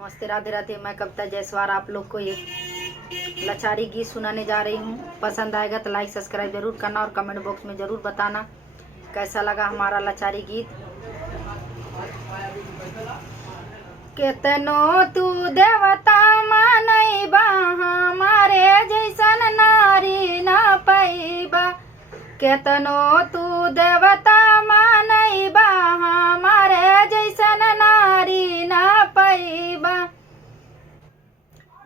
नमस्ते, राधे राधे। मैं कविता जायसवाल आप लोग को एक लाचारी गीत सुनाने जा रही हूँ। पसंद आएगा तो लाइक सब्सक्राइब जरूर करना और कमेंट बॉक्स में ज़रूर बताना कैसा लगा हमारा लाचारी गीत। केतनो तू देवता मानैबा हमारे जैसन नारी न पैबा। केतनो तू देवता मानैबा हमारे जैसन नारी न पैबा।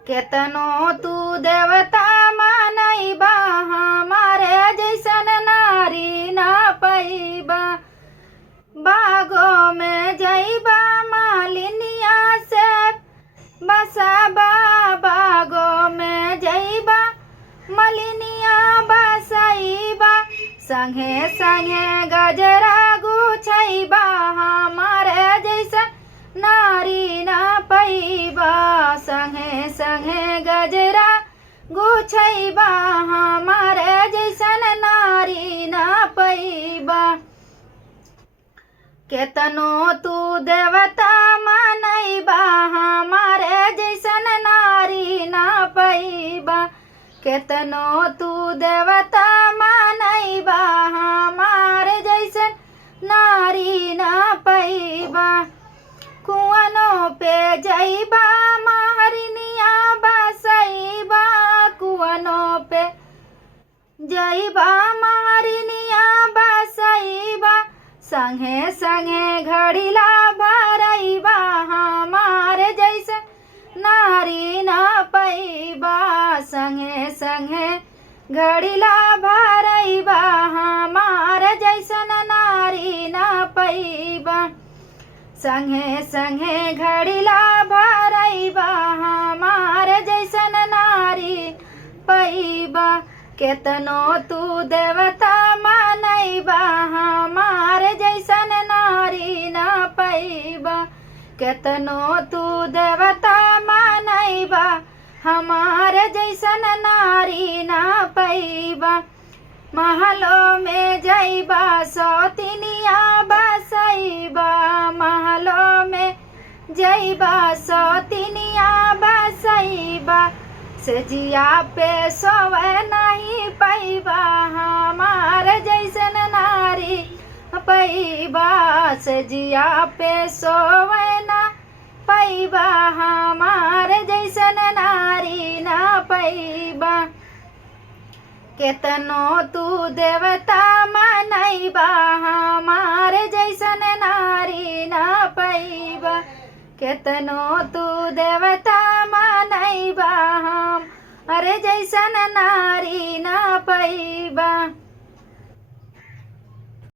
केतनो तू देवता मानैबा हमारे जैसन नारी न पैबा। बागों में जैबा मालिनिया से बसाबा। बागों में जैबा मलिनिया बसैबा। संगे संगे गजरा गुछैबा हमारे जैसन नारी न पैबा। संगे संगे गजरा गुछैबा हमारे जैसन नारी न पैबा। केतनो तू देवता मानैबा हमारे जैसन नारी न पैबा। केतनो तू देवता मानैबा हमारे जैसन नारी न पैबा। कुआनों पे जैबा महरिनिया बसैबा। कुआनों पे जैबा महरिनिया बसैबा। संगे संगे घड़िला भरैबा हमारे जैसन नारी न पैबा। संगे संगे घड़िला भरैबा हमारे जैसन नारी न पैबा। संगे संगे घड़िला भरैबा हमारे जैसन नारी पैबा। केतनो तू देवता मानैबा हमारे जैसन नारी न पैबा। केतनो तू देवता मानैबा हमारे जैसन नारी न पैबा। महलों में जैबा सौतिनिया बसैबा। महलों में जैबा सौतिनिया बसैबा। सजिया पे सोवे नहीं पैबा हमारे जैसन नारी पैबा। सजिया पे सोवे न पैबा हमारे जैसन नारी न पैबा। केतनो तू देवता मानैबा हमारे जैसन नारी न पैबा। केतनो तू देवता मानैबा हम अरे जैसन नारी न पैबा।